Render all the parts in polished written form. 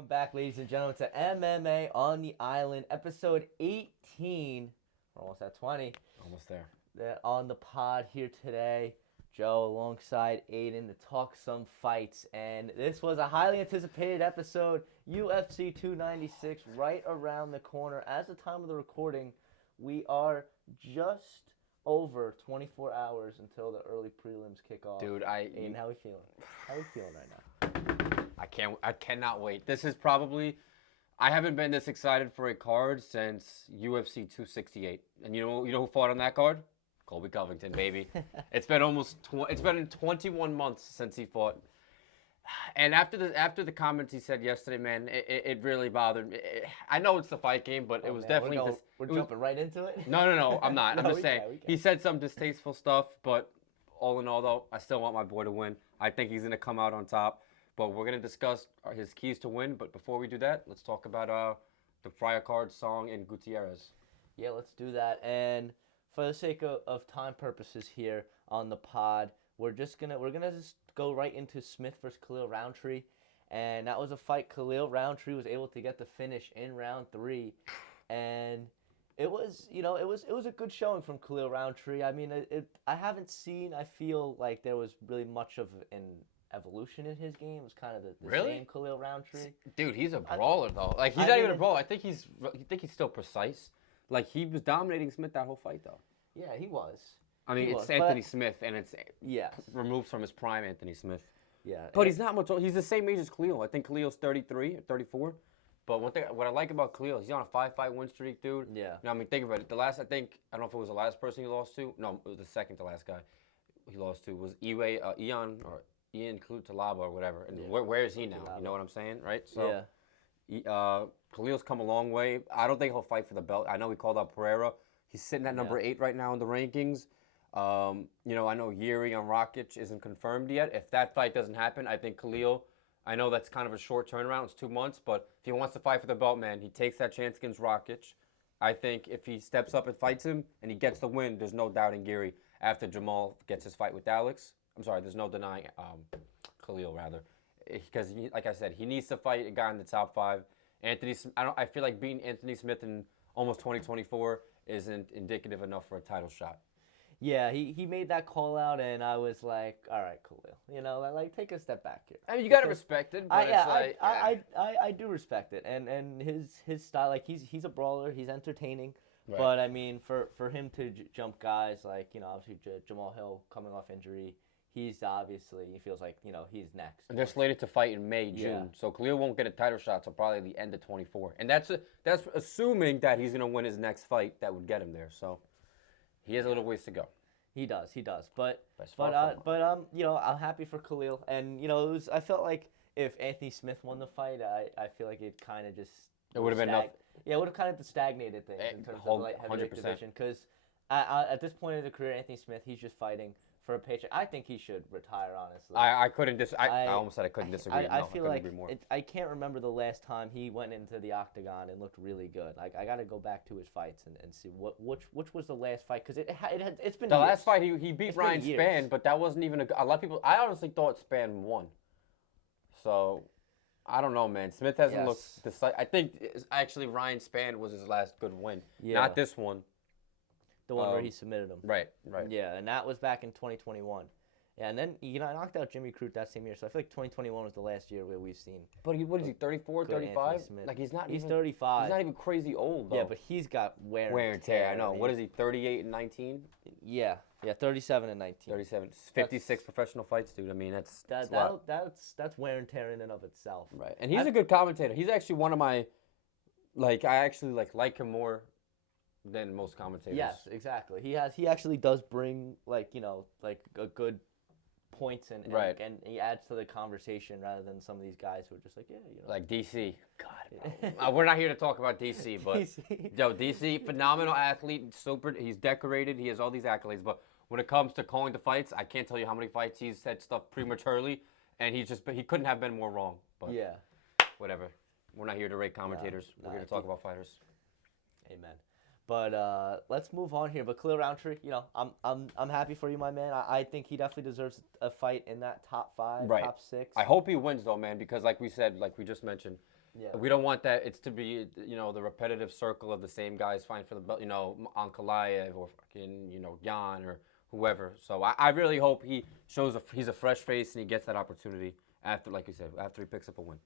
Welcome back, ladies and gentlemen, to MMA on the Island, episode 18. We're almost at 20. Almost there. On the pod here today, Joe alongside Aiden to talk some fights. And this was a highly anticipated episode, UFC 296, right around the corner. As the time of the recording, we are just over 24 hours until the early prelims kick off. Dude, Aiden, how are we feeling? How are we feeling right now? I cannot wait. This is probably, I haven't been this excited for a card since UFC 268. And you know who fought on that card? Colby Covington, baby. It's been it's been 21 months since he fought. And after the comments he said yesterday, man, it really bothered me. I know it's the fight game, but it was definitely we're jumping right into it. No, I'm not. No, I'm just saying we can. he said some distasteful stuff, but all in all, though, I still want my boy to win. I think he's gonna come out on top. But we're going to discuss his keys to win. But before we do that, let's talk about the Friar Card song and Gutierrez. Yeah, let's do that. And for the sake of time purposes here on the pod, we're gonna just go right into Smith versus Khalil Roundtree. And that was a fight Khalil Roundtree was able to get the finish in round 3. And it was a good showing from Khalil Roundtree. I mean, I feel like there was really much of an evolution in his game. It was kind of the same Khalil Roundtree. Dude, he's a brawler though. Like he's not even a brawler. I think he's still precise. Like he was dominating Smith that whole fight though. Yeah, he was. I mean, it's Anthony Smith, and it's yes, removed from his prime Anthony Smith. Yeah, but he's not much older. He's the same age as Khalil. I think Khalil's 33 or 34. But what I like about Khalil, he's on a 5-fight win streak, dude. Yeah. Now, I mean, think about it. I don't know if it was the last person he lost to. No, it was the second to last guy he lost to was Ian Talaba or whatever. And where is he now? You know what I'm saying, right? So, Khalil's come a long way. I don't think he'll fight for the belt. I know he called out Pereira. He's sitting at number 8 right now in the rankings. I know Yuri on Rakic isn't confirmed yet. If that fight doesn't happen, I think Khalil, I know that's kind of a short turnaround. It's 2 months. But if he wants to fight for the belt, man, he takes that chance against Rakic. I think if he steps up and fights him and he gets the win, there's no doubting Yuri after Jamal gets his fight with Alex. I'm sorry, there's no denying Khalil, rather. Because, like I said, he needs to fight a guy in the top 5. I feel like beating Anthony Smith in almost 2024 isn't indicative enough for a title shot. Yeah, he made that call out, and I was like, all right, Khalil. Like take a step back here. I mean, you got to respect it, but I do respect it. And his style, like, he's a brawler. He's entertaining. Right. But, I mean, for him to jump guys, like, obviously Jamal Hill coming off injury, he feels like, he's next. And they're slated to fight in May, June. So Khalil won't get a title shot until probably the end of 24. And that's assuming that he's going to win his next fight that would get him there. So he has a little ways to go. He does. But I'm happy for Khalil. And, I felt like if Anthony Smith won the fight, I feel like it kind of just... It would have been enough. Yeah, it would have kind of stagnated things in terms of the light heavyweight division. Because at this point in the career, Anthony Smith, he's just fighting for a paycheck. I think he should retire, honestly. I almost said I couldn't disagree. I feel like I can't remember the last time he went into the octagon and looked really good. Like, I got to go back to his fights and see which was the last fight, because it's been the years. Last fight he beat Ryan Spann, but that wasn't even a lot of people. I honestly thought Spann won. So I don't know, man. Smith hasn't looked decisive. I think actually Ryan Spann was his last good win, not this one. The one where he submitted him. Right. Yeah, and that was back in 2021. Yeah, and then, I knocked out Jimmy Crute that same year, so I feel like 2021 was the last year where we've seen. But what is he, 34, 35? Like, he's 35. He's not even crazy old, though. Yeah, but he's got wear and tear. I know. What is he, 38 and 19? Yeah, 37 and 19. 37. 56 professional fights, dude. I mean, that's wear and tear in and of itself. Right, and he's a good commentator. He's actually one of my, I actually like him more than most commentators. Yes, exactly. He actually does bring like a good points and he adds to the conversation rather than some of these guys who are just like like DC. God, we're not here to talk about DC, but DC, phenomenal athlete, super. He's decorated. He has all these accolades, but when it comes to calling the fights, I can't tell you how many fights he's said stuff prematurely, and he couldn't have been more wrong. But whatever. We're not here to rate commentators. We're here to talk about fighters. Amen. But let's move on here. But Khalil Roundtree, I'm happy for you, my man. I think he definitely deserves a fight in that top 5, Right. top 6. I hope he wins though, man, because like we said, like we just mentioned, we don't want that. It's to be, the repetitive circle of the same guys fighting for the belt, Ankalaev or fucking, Jan or whoever. So I really hope he shows he's a fresh face and he gets that opportunity after, like you said, after he picks up a win.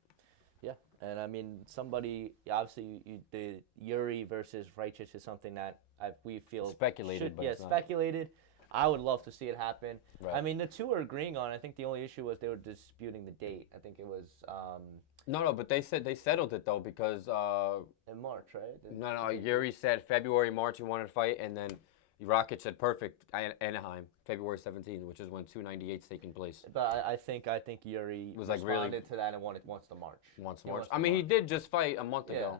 Yeah, and I mean, somebody obviously the Yuri versus Raichich is something that we feel speculated. Speculated. I would love to see it happen. Right. I mean, the two are agreeing on. I think the only issue was they were disputing the date. I think it was. No, but they said they settled it though because. In March, right? No. Yuri said February, March he wanted to fight, and then Rakic said perfect Anaheim, February 17th, which is when 298's taking place. But I think Yuri was responded to that and wants to March. Wants to March. I mean, he did just fight a month ago.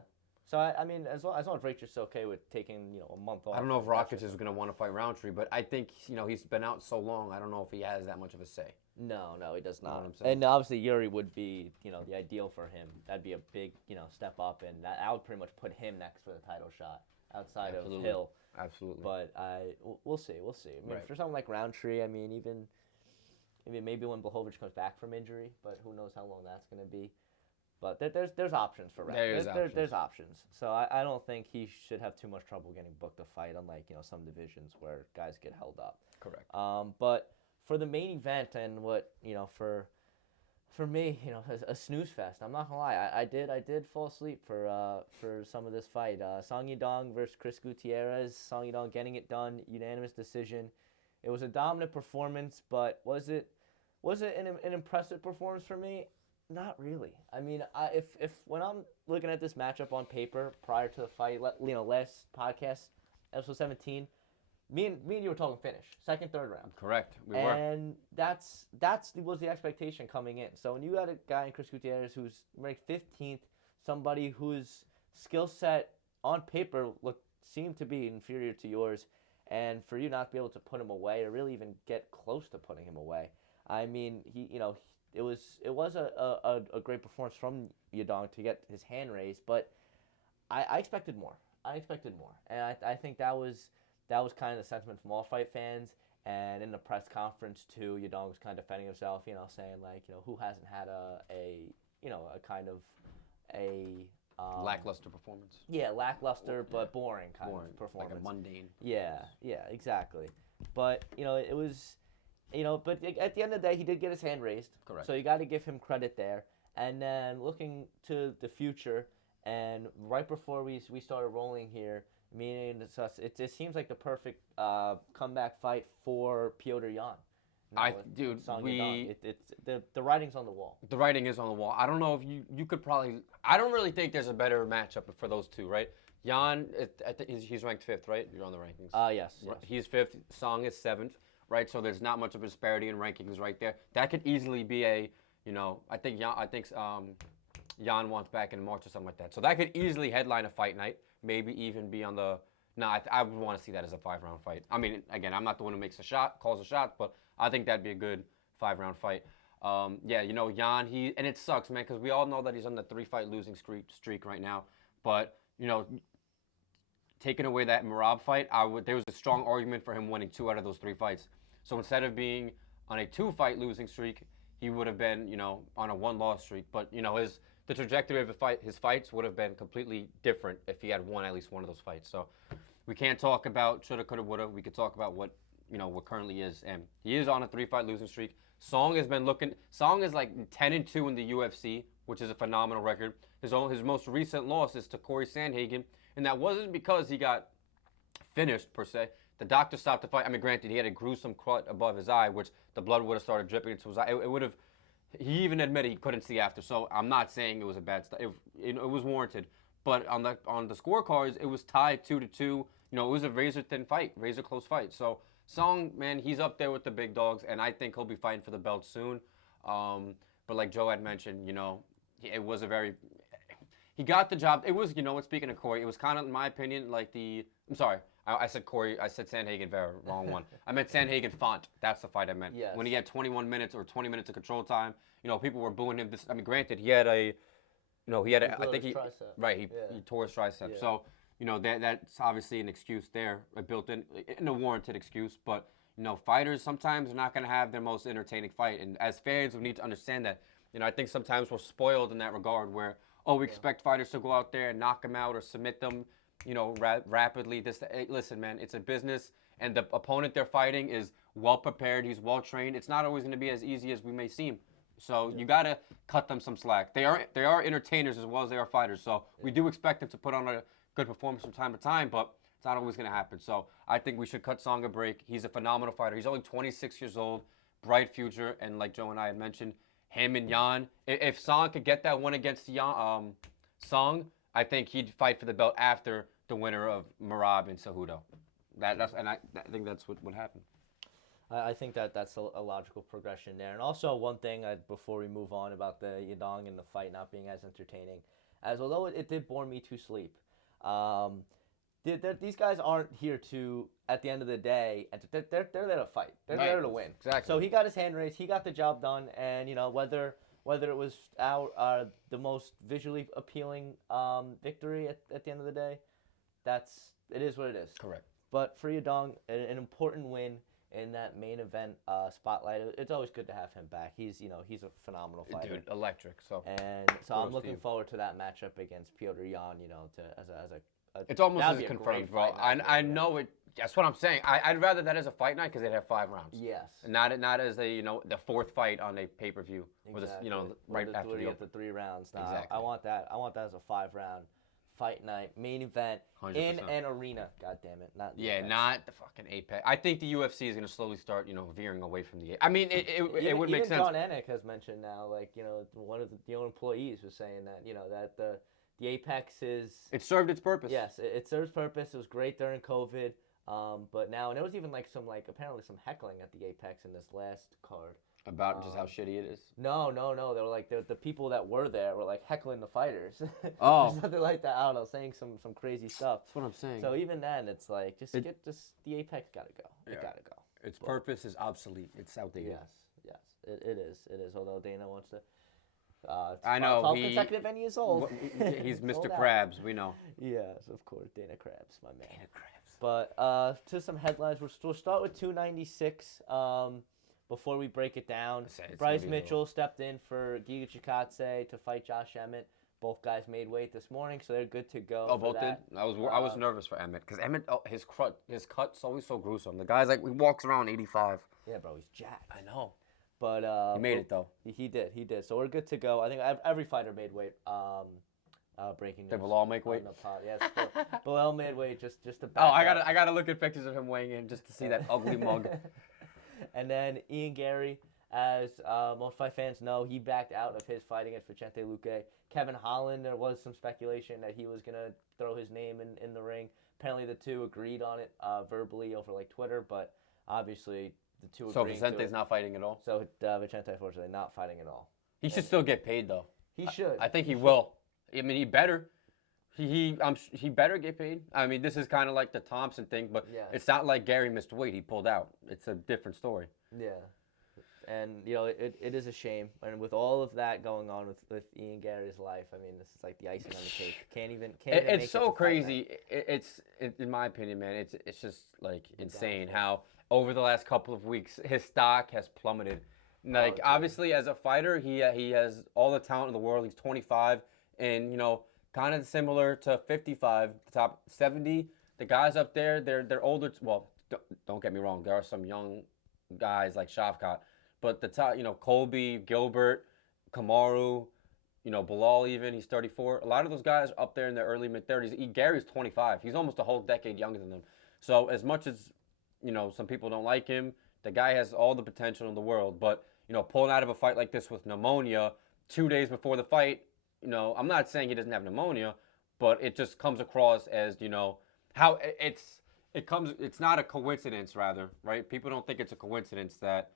So I mean, as long as Raichic's okay with taking a month off. I don't know if Rakic is going to want to fight Roundtree, but I think he's been out so long. I don't know if he has that much of a say. No, he does not. You know what I'm saying? And obviously Yuri would be the ideal for him. That'd be a big step up, and that would pretty much put him next for the title shot outside of Hill. Absolutely. But we'll see. I mean, for someone like Roundtree, I mean, even maybe when Blachowicz comes back from injury, but who knows how long that's going to be. But there's options for Roundtree. There's options. So I don't think he should have too much trouble getting booked a fight, unlike some divisions where guys get held up. Correct. But for the main event and what for me, a snooze fest. I'm not gonna lie. I did fall asleep for some of this fight. Song Yadong versus Chris Gutierrez. Song Yadong getting it done, unanimous decision. It was a dominant performance, but was it an impressive performance for me? Not really. I mean, if when I'm looking at this matchup on paper prior to the fight, last podcast, episode 17. Me and you were talking finish, second, third round. Correct. We were. And that was the expectation coming in. So when you got a guy in Chris Gutierrez who's ranked 15th, somebody whose skill set on paper seemed to be inferior to yours, and for you not to be able to put him away or really even get close to putting him away, I mean, it was a great performance from Yadong to get his hand raised, but I expected more. And I think that was kind of the sentiment from all fight fans, and in the press conference too, Yadong was kind of defending himself, saying like, who hasn't had a kind of a lackluster performance. Yeah, lackluster but boring kind of performance. Like a mundane. Yeah, exactly. But it was, but at the end of the day, he did get his hand raised. Correct. So you got to give him credit there. And then looking to the future, and right before we started rolling here. Meaning, it seems like the perfect comeback fight for Petr Yan. The writing's on the wall. The writing is on the wall. I don't know if you could probably. I don't really think there's a better matchup for those two, right? Yan, he's ranked 5th, right? You're on the rankings. Yes. He's 5th. Song is 7th, right? So there's not much of a disparity in rankings right there. That could easily be I think Yan wants back in March or something like that. So that could easily headline a fight night. Maybe even be on the. No, I would want to see that as a 5-round fight. I mean, again, I'm not the one who calls the shots, but I think that'd be a good 5-round fight. Yan, and it sucks, man, because we all know that he's on the 3-fight losing streak right now. But taking away that Merab fight, there was a strong argument for him winning 2 out of those 3 fights. So instead of being on a 2-fight losing streak, he would have been, on a 1-loss streak. But the trajectory of his fights would have been completely different if he had won at least one of those fights. So we can't talk about shoulda, coulda, woulda. We could talk about what currently is. And he is on a 3-fight losing streak. Song is like 10-2 in the UFC, which is a phenomenal record. His most recent loss is to Corey Sandhagen, and that wasn't because he got finished per se. The doctor stopped the fight. I mean, granted, he had a gruesome cut above his eye, which the blood would have started dripping into his eye. It would have. He even admitted he couldn't see after, so I'm not saying it was a bad stuff. It was warranted, but on the scorecards, it was tied 2-2. It was a razor close fight. So Song, man, he's up there with the big dogs, and I think he'll be fighting for the belt soon. But like Joe had mentioned, it was he got the job. It was, speaking of Corey, it was kind of, in my opinion, like I'm sorry. I said Corey. I said Sandhagen Vera. Wrong one. I meant Sandhagen Font. That's the fight I meant. Yes. When he had 21 minutes or 20 minutes of control time, people were booing him. Granted, he had a, I think he, tricep. right, he tore his tricep. Yeah. So, you know, that's obviously an excuse there, a built-in, a warranted excuse. But, you know, fighters sometimes are not going to have their most entertaining fight. And as fans, we need to understand that. You know, I think sometimes we're spoiled in that regard where, oh, we expect fighters to go out there and knock them out or submit them, you know, rapidly. Hey, listen, man, it's a business, and the opponent they're fighting is well-prepared. He's well-trained. It's not always going to be as easy as we may seem. So you got to cut them some slack. They are entertainers as well as they are fighters. So we do expect them to put on a good performance from time to time, but it's not always going to happen. So I think we should cut Song a break. He's a phenomenal fighter. He's only 26 years old, bright future, and like Joe and I had mentioned, him and Jan. If Song could get that one against Song, I think he'd fight for the belt after the winner of Merab and Cejudo. I think that's what would happen. I think that's a logical progression there. And also one thing before we move on about the Yadong and the fight not being as entertaining, as although it did bore me to sleep, these guys aren't here to, at the end of the day, and they're there to fight. They're there to win. Exactly. So he got his hand raised. He got the job done. And, you know, whether it was the most visually appealing victory at the end of the day, it is what it is. Correct. But for Yadong, an important win in that main event spotlight. It's always good to have him back. He's a phenomenal fighter. Dude, electric. So I'm looking forward to that matchup against Piotr Jan. You know, as a it's almost as confirmed, bro. I know it. That's what I'm saying. I'd rather that as a fight night because they'd have 5 rounds. Yes. Not as a the 4th fight on a pay-per-view. Exactly. Right after the 3 rounds. Nah, exactly. I want that as a 5-round fight night main event 100%. in an arena. God damn it, not not the fucking Apex. I think the UFC is gonna slowly start veering away from the. I mean, it would make sense. Even John Anik has mentioned now, like one of the employees was saying that that the Apex is. It served its purpose. Yes, it serves purpose. It was great during COVID, but now, and there was even apparently some heckling at the Apex in this last card. About just how shitty it is? No. They were like, the people that were there were like heckling the fighters. Oh. Something like that. I don't know, saying some crazy stuff. That's what I'm saying. So even then, it's like, the Apex gotta go. It gotta go. Its purpose is obsolete. It's outdated. Yes. It is. Although Dana wants to. I know. 12 consecutive years old. He's Mr. Krabs, we know. Yes, of course. Dana Krabs, my man. Dana Krabs. But to some headlines, we'll start with 296. Before we break it down, Bryce Mitchell stepped in for Giga Chikadze to fight Josh Emmett. Both guys made weight this morning, so they're good to go. Oh, both did? I was nervous for Emmett because Emmett, his cut's always so gruesome. The guy's like, he walks around 85. Yeah, bro, he's jacked. I know. But he made it though. He did. So we're good to go. I think every fighter made weight. Breaking news. Did Bilal make weight? Yes, Bilal made weight just to back up. I gotta look at pictures of him weighing in just to see that ugly mug. And then Ian Gary, as most fight fans know, he backed out of his fight against Vicente Luque. Kevin Holland, there was some speculation that he was going to throw his name in the ring. Apparently the two agreed on it verbally over Twitter, but obviously the two agreed. So Vicente's not fighting at all? So Vicente, unfortunately, not fighting at all. He should still get paid, though. He should. I think he will. I mean, he better. He better get paid. I mean, this is kind of like the Thompson thing, but it's not like Gary missed weight. He pulled out. It's a different story. Yeah. And, it is a shame. And with all of that going on with Ian Gary's life, I mean, this is like the icing on the cake. Can't even it's so crazy. It's in my opinion, man, it's just like insane how over the last couple of weeks his stock has plummeted. Like, obviously, as a fighter, he has all the talent in the world. He's 25, and, kind of similar to 55, the top 70. The guys up there, they're older. Well, don't get me wrong. There are some young guys like Shavkat. But the top, Colby, Gilbert, Kamaru, Bilal even, he's 34. A lot of those guys up there in their early, mid-30s. Gary's 25. He's almost a whole decade younger than them. So as much as, some people don't like him, the guy has all the potential in the world. But, pulling out of a fight like this with pneumonia 2 days before the fight, I'm not saying he doesn't have pneumonia, but it just comes across as, how it's not a coincidence, rather, right? People don't think it's a coincidence that,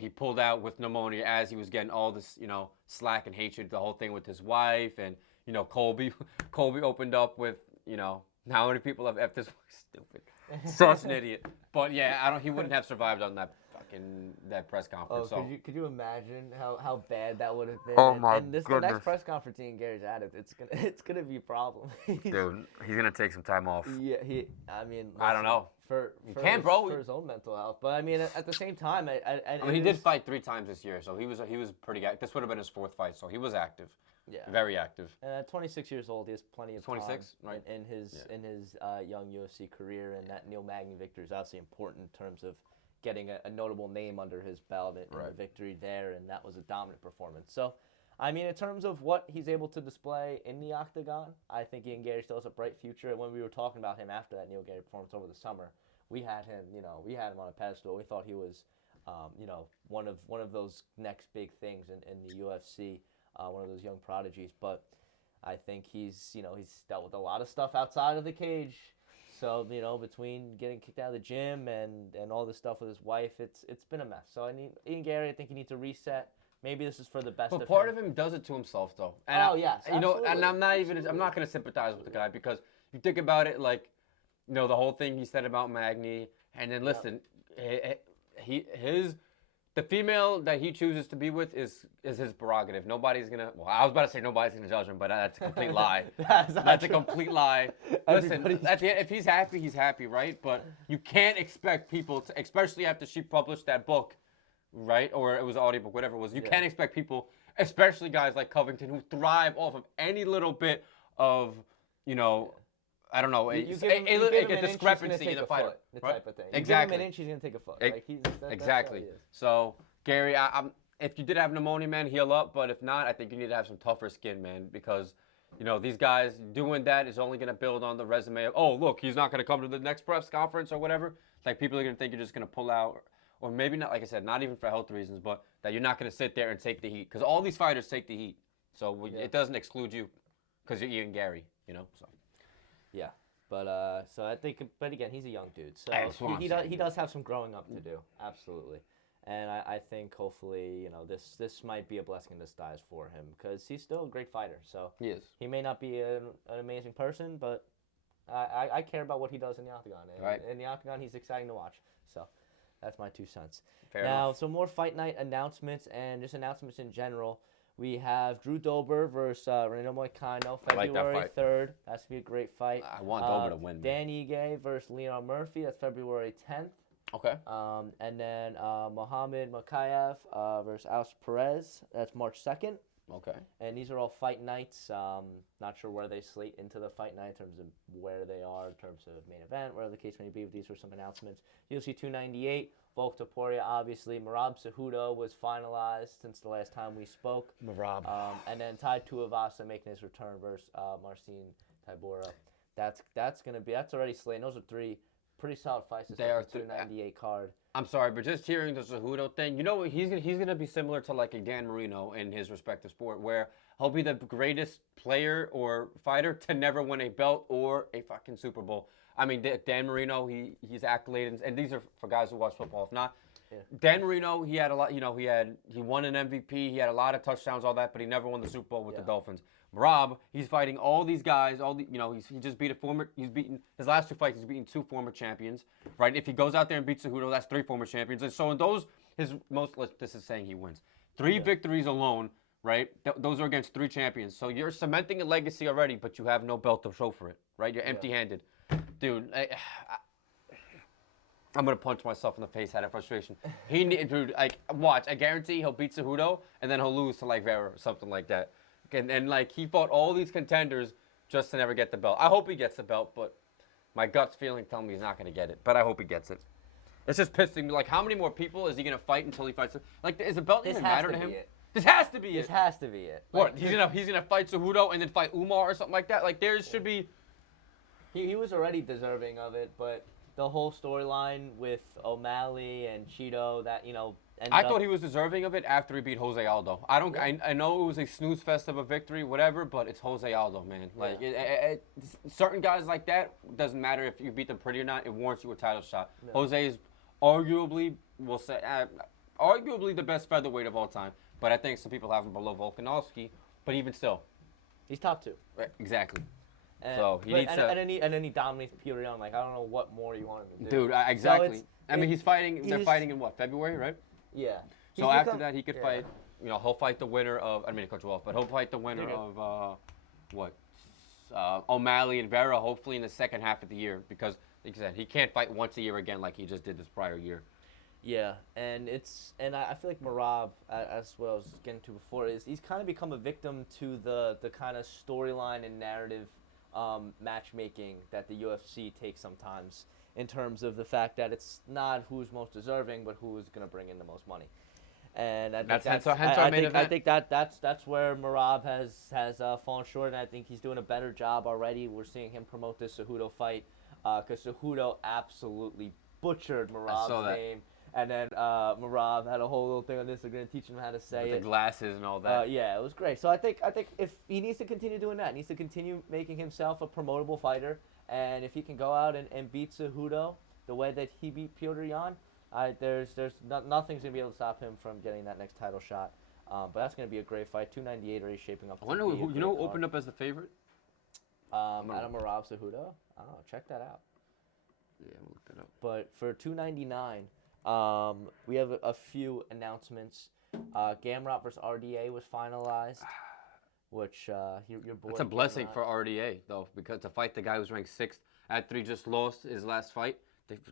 he pulled out with pneumonia as he was getting all this, slack and hatred, the whole thing with his wife, and, Colby opened up with, how many people have F this stupid, such an idiot. But yeah, he wouldn't have survived on that in that press Oh, conference. So could you imagine how bad that would have been? Oh, my and the next goodness. press conference Ian Gary's at it, it's gonna be a problem. dude, he's gonna take some time off. Yeah, I mean, I don't listen, know. for can, bro. for his own mental health. But I mean, at the same time, I mean, he did fight 3 times this year, so he was pretty active. This would have been his 4th fight, so he was active. Yeah, very active. And at 26 years old, he has plenty of 26, time right? in his young UFC career, and that Neil Magny victory is obviously important in terms of getting a notable name under his belt in the victory there, and that was a dominant performance. So, I mean, in terms of what he's able to display in the octagon, I think Ian Gary still has a bright future. And when we were talking about him after that Neil Gary performance over the summer, we had him on a pedestal. We thought he was, one of those next big things in the UFC, one of those young prodigies. But I think he's dealt with a lot of stuff outside of the cage. So, between getting kicked out of the gym and all this stuff with his wife, it's been a mess. So, Ian Gary, I think he needs to reset. Maybe this is for the best of him. But part of him does it to himself, though. And yes, absolutely. And I'm not going to sympathize with the guy because you think about it, like, the whole thing he said about Magny, and then listen, the female that he chooses to be with is his prerogative. Nobody's gonna. Well, I was about to say nobody's gonna judge him, but that's a complete lie. That's a complete lie. Listen, at the end, if he's happy, right? But you can't expect people to, especially after she published that book, right? Or it was an audiobook, whatever it was. You can't expect people, especially guys like Covington, who thrive off of any little bit of, I don't know, a discrepancy in the fighter. Type of thing. Exactly. You give him an inch, he's going to take a foot. Exactly. So, Gary, if you did have pneumonia, man, heal up. But if not, I think you need to have some tougher skin, man, because, these guys doing that is only going to build on the resume of, oh, look, he's not going to come to the next press conference or whatever. It's like people are going to think you're just going to pull out, or maybe not, like I said, not even for health reasons, but that you're not going to sit there and take the heat. Because all these fighters take the heat. So it doesn't exclude you because you're Ian Gary, so. Yeah, but so I think, but again, he's a young dude, so he does have some growing up to do, absolutely, and I think hopefully this might be a blessing in disguise for him because he's still a great fighter. So he is. He may not be an amazing person, but I care about what he does in the octagon. And in the octagon, he's exciting to watch. So that's my 2 cents. Fair enough. So more fight night announcements and just announcements in general. We have Drew Dober versus Renato Moicano, February 3rd. That's going to be a great fight. I want Dober to win. Dan Ige versus Leon Murphy. That's February 10th. Okay. And then Mohamed Makayev versus Alex Perez. That's March 2nd. Okay. And these are all fight nights. Not sure where they slate into the fight night in terms of where they are, in terms of main event, whatever the case may be. But these were some announcements. UFC 298. Volk Topuria, obviously. Merab Cejudo was finalized since the last time we spoke. Merab. And then Tai Tuivasa making his return versus Marcin Tybura. That's already slated. Those are 3 pretty solid fights. They are 298 card. I'm sorry, but just hearing the Cejudo thing, what? He's gonna be similar to like a Dan Marino in his respective sport, where he'll be the greatest player or fighter to never win a belt or a fucking Super Bowl. I mean, Dan Marino, he's accoladed, and these are for guys who watch football. If not, Dan Marino, he had a lot. He won an MVP. He had a lot of touchdowns, all that, but he never won the Super Bowl with the Dolphins. Rob, he's fighting all these guys. He just beat He's beaten his last 2 fights. He's beaten 2 former champions, right? If he goes out there and beats Cejudo, that's 3 former champions. And so in those, this is saying he wins 3 victories alone, right? Those are against 3 champions. So you're cementing a legacy already, but you have no belt to show for it, right? You're empty-handed. Dude, I'm gonna punch myself in the face out of frustration. Watch. I guarantee he'll beat Cejudo and then he'll lose to like Vera or something like that. And like he fought all these contenders just to never get the belt. I hope he gets the belt, but my gut's feeling telling me he's not gonna get it. But I hope he gets it. It's just pissing me. Like, how many more people is he gonna fight until he fights? Like, is the belt even matter to him? This has to be it. This has to be it. What? He's gonna fight Cejudo and then fight Umar or something like that. Like, there should be. He was already deserving of it, but the whole storyline with O'Malley and Cheeto, that I thought he was deserving of it after he beat Jose Aldo. I know it was a snooze fest of a victory, whatever, but it's Jose Aldo, man. Like certain guys like that, doesn't matter if you beat them pretty or not. It warrants you a title shot. Yeah. Jose is arguably, arguably the best featherweight of all time, but I think some people have him below Volkanovski. But even still, he's top 2. Right, exactly. So he needs to. And then he dominates Petr Yan. Like, I don't know what more you want him to do. Dude, exactly. So I mean, he's fighting. They're fighting in what, February, right? Yeah. So after that, he could fight. You know, he'll fight the winner of. I mean, to cut you off, but he'll fight the winner of what? O'Malley and Vera, hopefully in the second half of the year, because, like I said, he can't fight once a year again like he just did this prior year. Yeah, and I feel like Merab, as what I was getting to before, is he's kind of become a victim to the kind of storyline and narrative matchmaking that the UFC takes sometimes, in terms of the fact that it's not who's most deserving, but who is going to bring in the most money. And I think that's where Merab has fallen short, and I think he's doing a better job already. We're seeing him promote this Cejudo fight, because Cejudo absolutely butchered Merab's name. And then Merab had a whole little thing on Instagram teaching him how to say with the glasses and all that. Yeah, it was great. So I think if he needs to continue doing that, he needs to continue making himself a promotable fighter. And if he can go out and beat Cejudo the way that he beat Petr Yan, there's nothing's gonna be able to stop him from getting that next title shot. But that's gonna be a great fight. 298 already shaping up. I wonder who opened up as the favorite. Adam Merab Cejudo. I don't know. Check that out. Yeah, I'm look that up. But for 299. We have a few announcements. Gamrot versus RDA was finalized, which your boy. It's a blessing for RDA though, because to fight the guy who's ranked 6th after he just lost his last fight,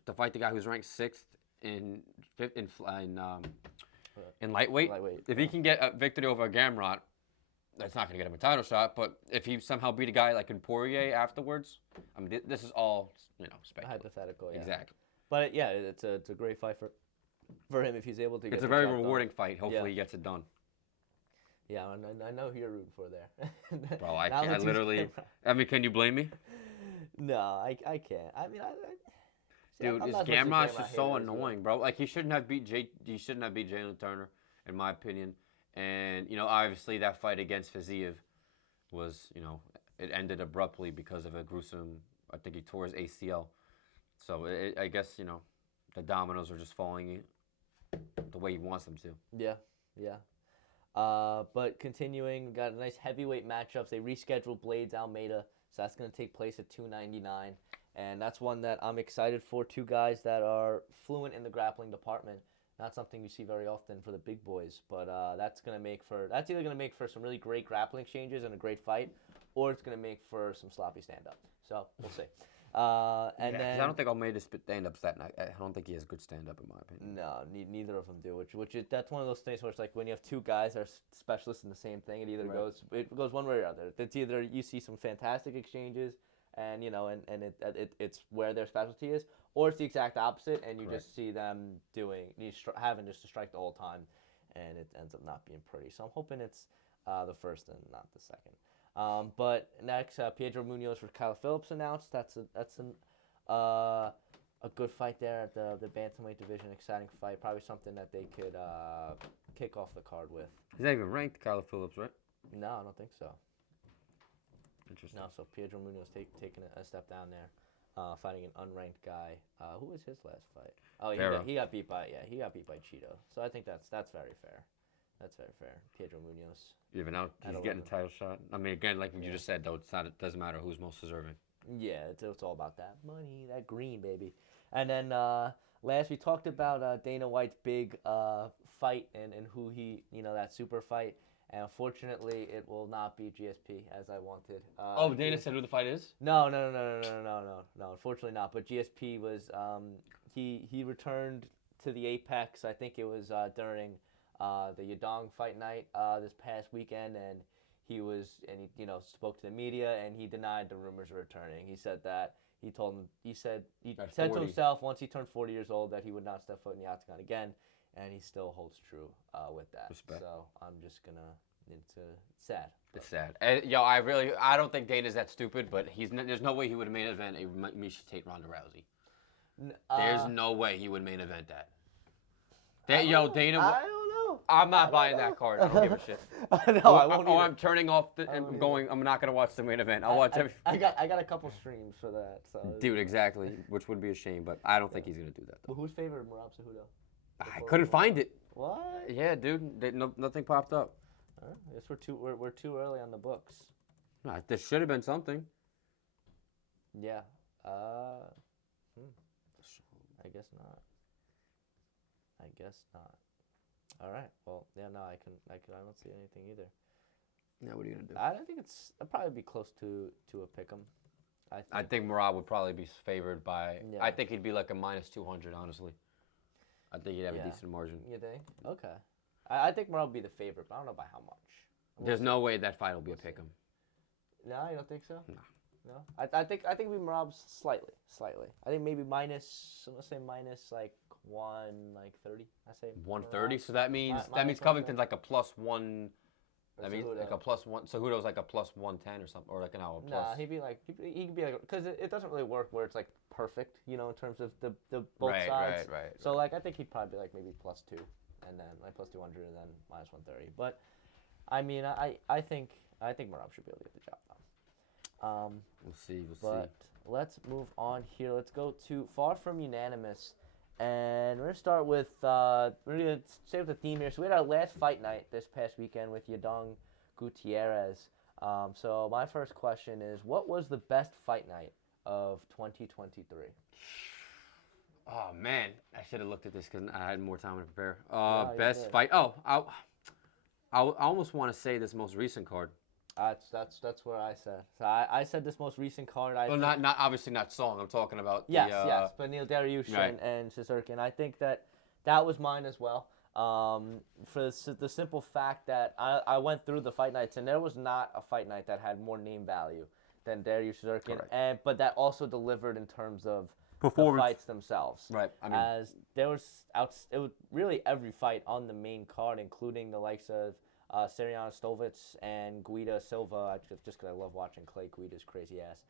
to fight the guy who's ranked 6th in lightweight. If he can get a victory over Gamrot, that's not going to get him a title shot. But if he somehow beat a guy like in Poirier afterwards, I mean, this is all speculative. Hypothetical. Yeah. Exactly. But yeah, it's a great fight for him if he's able to get It's a very rewarding fight. Hopefully he gets it done. Yeah, I know who you're rooting for there. Bro, I literally... I mean, can you blame me? No, I can't. I mean, dude, Gamrot's just so annoying, bro. Like, he shouldn't have beat Jalen Turner, in my opinion. And, obviously that fight against Fiziev was, it ended abruptly because of a gruesome... I think he tore his ACL. So I guess, the dominoes are just falling the way he wants them to. Yeah. But continuing, we got a nice heavyweight matchups. They rescheduled Blades Almeida, so that's going to take place at 299. And that's one that I'm excited for. Two guys that are fluent in the grappling department. Not something you see very often for the big boys, but that's either going to make for some really great grappling exchanges and a great fight, or it's going to make for some sloppy stand-up. So we'll see. Then I don't think Almeida's stand-up's that night. I don't think he has good stand-up in my opinion. No, neither of them do. That's one of those things where it's like when you have two guys that are specialists in the same thing, it goes one way or the other. It's either you see some fantastic exchanges, and it's where their specialty is, or it's the exact opposite, and you just see them having just to strike the whole time, and it ends up not being pretty. So I'm hoping it's the first and not the second. But next, Pedro Munoz for Kyle Phillips announced. That's a good fight there at the bantamweight division. Exciting fight. Probably something that they could kick off the card with. He's not even ranked, Kyle Phillips, right? No, I don't think so. Interesting. No, so Pedro Munoz taking a step down there, fighting an unranked guy. Who was his last fight? Oh, he got beat by Cheeto. So I think that's very fair. That's very fair. Pedro Munoz. Even out, he's getting a title shot. I mean, again, like you just said, though, it doesn't matter who's most deserving. Yeah, it's all about that money, that green, baby. And then last we talked about Dana White's big fight and who he, that super fight. And unfortunately, it will not be GSP as I wanted. Dana said who the fight is? No. Unfortunately not. But GSP was he returned to the Apex. I think it was during the Yadong fight night this past weekend, and he spoke to the media, and he denied the rumors of returning. He said that he said to himself once he turned 40 years old that he would not step foot in the octagon again, and he still holds true with that. Respect. So I'm just gonna. It's sad. It's sad. I don't think Dana's that stupid, but there's no way he would main event a Miesha Tate Ronda Rousey. There's no way he would main event that. Dana. I don't know. I'm not buying that card. I don't give a shit. No, I won't. I'm turning off and going. I'm not gonna watch the main event. I'll watch every. I got a couple streams for that. So. Dude, exactly. Which would be a shame, but I don't think he's gonna do that. Though. Well, who's favored Merab Cejudo? I couldn't find it. What? Yeah, dude. Nothing popped up. I guess we're too early on the books. No, there should have been something. Yeah. I guess not. I guess not. All right. Well, yeah. No, I don't see anything either. Yeah, what are you gonna do? I think it'll probably be close to a pick'em. I think Merab would probably be favored by. Yeah. I think he'd be like a -200, honestly. I think he'd have a decent margin. You think? Okay. I think Merab would be the favorite, but I don't know by how much. There's no way that fight will be a pick'em. No, you don't think so? No. No. I think we Merab slightly. I think maybe minus. Let's say minus like 130. I say 130. So that means minus Covington's like a +1. That means Cejudo. like a +1. Cejudo's like a +110 or something, or like an hour plus. Nah, he'd be like because it doesn't really work where it's like perfect, in terms of the both sides. Right. So like I think he'd probably be like maybe +2, and then like +200, and then -130. But I mean, I think Merab should be able to get the job done. We'll see. But let's move on here. Let's go to far from unanimous. And we're going to start with, we're going to stay with the theme here. So we had our last fight night this past weekend with Yadong Gutierrez. So my first question is, what was the best fight night of 2023? Oh, man. I should have looked at this because I had more time to prepare. No, best fight. Oh, I almost want to say this most recent card. That's where I said. So I said this most recent card. Well, not obviously not Song. I'm talking about yes, but Neil Dariush and Shizurkin. I think that was mine as well. For the simple fact that I went through the fight nights and there was not a fight night that had more name value than Dariush Shizurkin, but that also delivered in terms of performance, the fights themselves. Right. I mean, as there was it was really every fight on the main card, including the likes of Sariana Stovitz and Guida Silva, just because I love watching Clay Guida's crazy ass.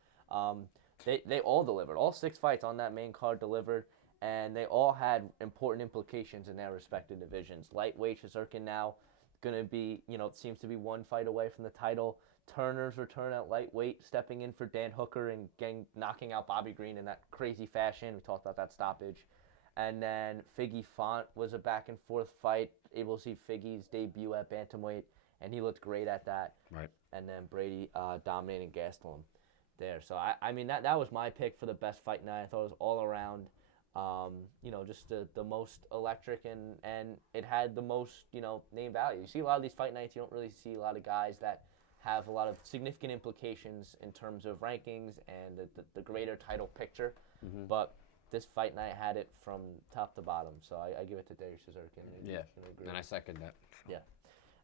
They all delivered. All 6 fights on that main card delivered, and they all had important implications in their respective divisions. Lightweight, Shizurkin now going to be, seems to be 1 fight away from the title. Turner's return at lightweight, stepping in for Dan Hooker and knocking out Bobby Green in that crazy fashion. We talked about that stoppage. And then Figgy Font was a back-and-forth fight, able to see Figgy's debut at bantamweight, and he looked great at that. Right. And then Brady dominating Gastelum there. So, I mean, that was my pick for the best fight night. I thought it was all around, just the most electric, and it had the most, name value. You see a lot of these fight nights, you don't really see a lot of guys that have a lot of significant implications in terms of rankings and the greater title picture. Mm-hmm. But this fight night had it from top to bottom, so I give it to Dariush Shizurkin. Yeah, and I second that. Yeah.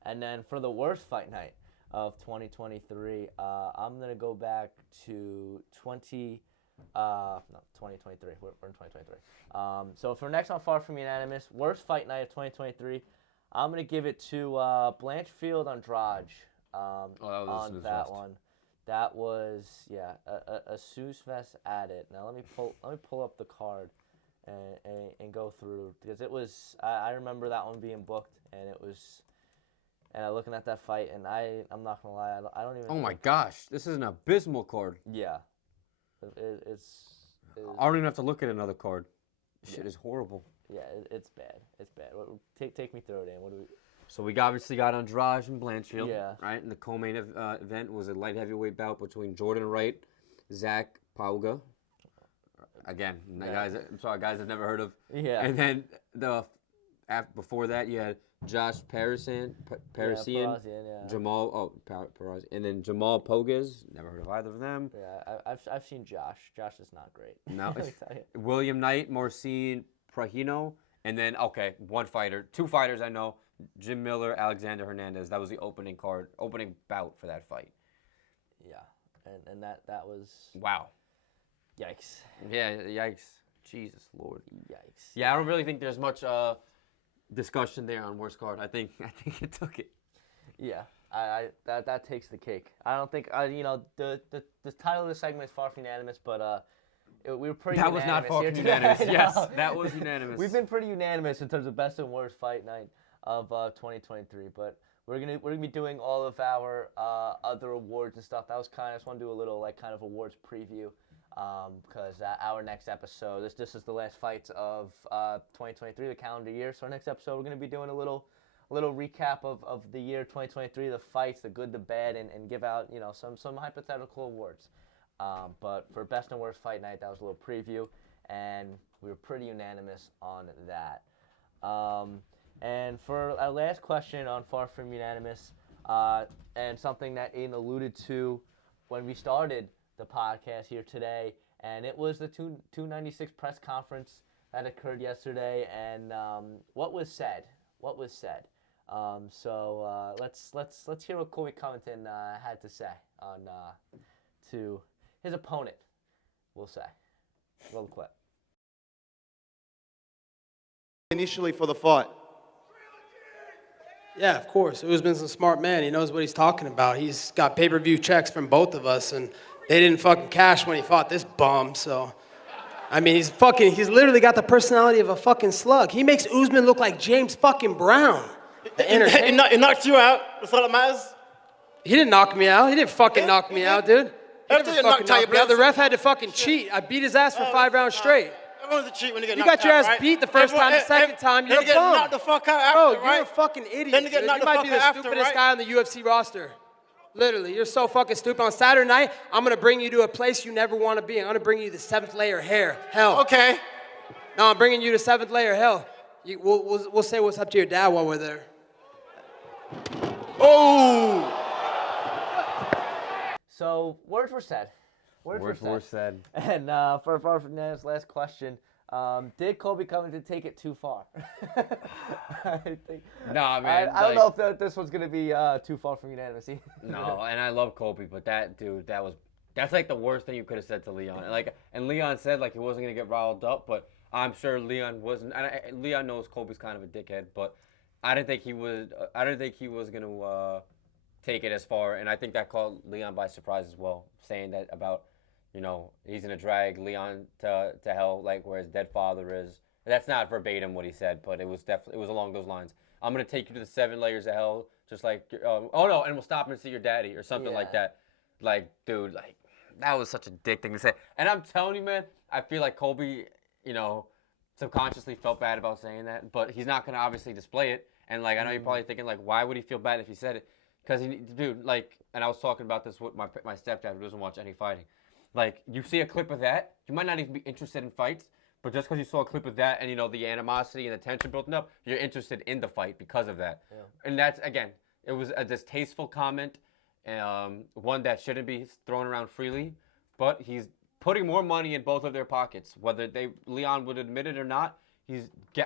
And then for the worst fight night of 2023, I'm going to go back to 2023. We're in 2023. So for next on Far From Unanimous, worst fight night of 2023, I'm going to give it to Blanchfield Andrade on that one. That was a Seuss-fest at it. Now let me pull up the card and go through, because it was I remember that one being booked, and it was, and looking at that fight, and I'm not gonna lie, I don't even. Oh my gosh, this is an abysmal card. Yeah, it's I don't even have to look at another card. Shit is horrible. Yeah, it's bad. It's bad. Take me through it, Dan. What do we? So we obviously got Andrade and Blanchfield, right? And the co-main event was a light heavyweight bout between Jordan Wright, Zach Pauga. Again, guys, I'm sorry, guys I've never heard of. Yeah. And then before that, you had Josh Parisian, Jamal Parisian, and then Jamal Pogas. Never heard of either of them. Yeah, I've seen Josh. Josh is not great. No. William Knight, Marcin Prahino, and then two fighters I know. Jim Miller, Alexander Hernandez. That was the opening bout for that fight. Yeah, and that was... Wow. Yikes. Yeah, yikes. Jesus Lord. Yikes. Yeah, I don't really think there's much discussion there on worst card. I think it took it. Yeah, that takes the cake. I don't think the title of the segment is Far From Unanimous, but we were pretty. That was not Far From Unanimous. Yes, that was unanimous. We've been pretty unanimous in terms of best and worst fight night of 2023, but we're gonna be doing all of our other awards and stuff. That was I just want to do a little kind of awards preview, because our next episode, this is the last fights of 2023, the calendar year. So our next episode, we're gonna be doing a little recap of the year 2023, the fights, the good, the bad, and give out some hypothetical awards. But for best and worst fight night, that was a little preview, and we were pretty unanimous on that. And for our last question on Far From Unanimous, and something that Aiden alluded to when we started the podcast here today, and it was the 296 press conference that occurred yesterday, and what was said. So let's hear what Colby Covington had to say on to his opponent. We'll say. Roll the clip. Initially for the fight. Yeah, of course. Usman's a smart man. He knows what he's talking about. He's got pay-per-view checks from both of us, and they didn't fucking cash when he fought this bum. So, I mean, he's literally got the personality of a fucking slug. He makes Usman look like James fucking Brown. It knocked you out. That's all that matters. He didn't knock me out. He didn't fucking knock me out, dude. He Everything didn't fucking knock me out. The ref had to fucking cheat. I beat his ass for 5 rounds straight. Everyone's a cheat when you get You knocked got your out, ass right? beat the first time, the second time, you're a Then you get bum. knocked the fuck out after, Bro, right? you're a fucking idiot. Then you get dude. knocked You the might fuck be out the after, stupidest right? guy on the UFC roster. Literally, you're so fucking stupid. On Saturday night, I'm gonna bring you to a place you never want to be. I'm gonna bring you to 7th layer hell. Okay. No, I'm bringing you to 7th layer hell. We'll say what's up to your dad while we're there. Oh. So words were said. Words were said. And for Fernandez's last question, did Colby Covington take it too far? I think. Nah, man. I don't know if this one's gonna be too far from unanimous. No, and I love Colby, but that's like the worst thing you could have said to Leon. And Leon said like he wasn't gonna get riled up, but I'm sure Leon wasn't. And Leon knows Colby's kind of a dickhead, but I didn't think he was. I didn't think he was gonna take it as far, and I think that caught Leon by surprise as well, saying that about. He's gonna drag Leon to hell, like where his dead father is. That's not verbatim what he said, but it was along those lines. I'm gonna take you to the 7 layers of hell, just like and we'll stop and see your daddy or something like that. Like, dude, like that was such a dick thing to say. And I'm telling you, man, I feel like Colby, subconsciously felt bad about saying that, but he's not gonna obviously display it. And like I know you're probably thinking like, why would he feel bad if he said it? Because and I was talking about this with my stepdad who doesn't watch any fighting. Like, you see a clip of that, you might not even be interested in fights, but just because you saw a clip of that and, the animosity and the tension building up, you're interested in the fight because of that. Yeah. And that's, again, it was a distasteful comment, one that shouldn't be thrown around freely, but he's putting more money in both of their pockets. Whether Leon would admit it or not,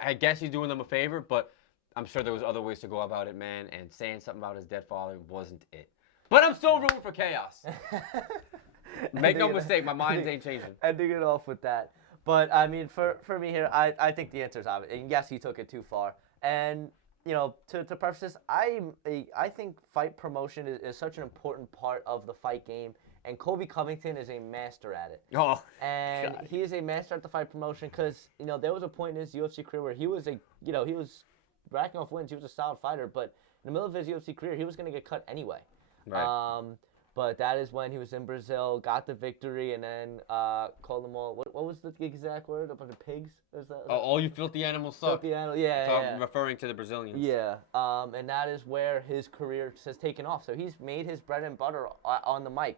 I guess he's doing them a favor, but I'm sure there was other ways to go about it, man, and saying something about his dead father wasn't it. But I'm still rooting for chaos. Make no mistake, my mind ain't changing. Ending it off with that. But, I mean, for me here, I think the answer is obvious. And yes, he took it too far. And, to preface this, I think fight promotion is such an important part of the fight game. And Colby Covington is a master at it. Oh, and God. He is a master at the fight promotion because, there was a point in his UFC career where he was he was racking off wins. He was a solid fighter. But in the middle of his UFC career, he was going to get cut anyway. Right. But that is when he was in Brazil, got the victory, and then called them all. What was the exact word? A bunch of pigs? All you filthy animals suck. Filthy animals, yeah. Referring to the Brazilians. Yeah. And that is where his career has taken off. So he's made his bread and butter on the mic.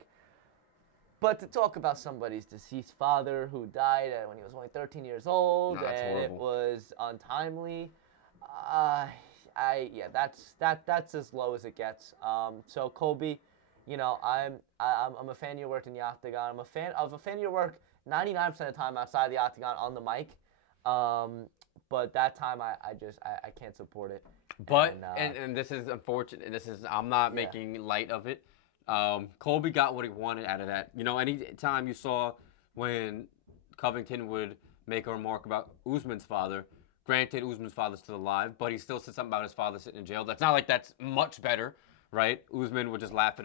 But to talk about somebody's deceased father who died when he was only 13 years old, that's and horrible. It was untimely. That's as low as it gets. So Colby. I'm a fan of your work in the octagon. I'm a fan of your work 99% of the time outside the octagon on the mic. But that time I can't support it. But and this is unfortunate. I'm not making light of it. Colby got what he wanted out of that. Any time you saw when Covington would make a remark about Usman's father, granted Usman's father's still alive, but he still said something about his father sitting in jail. That's not like that's much better. Right? Usman would just not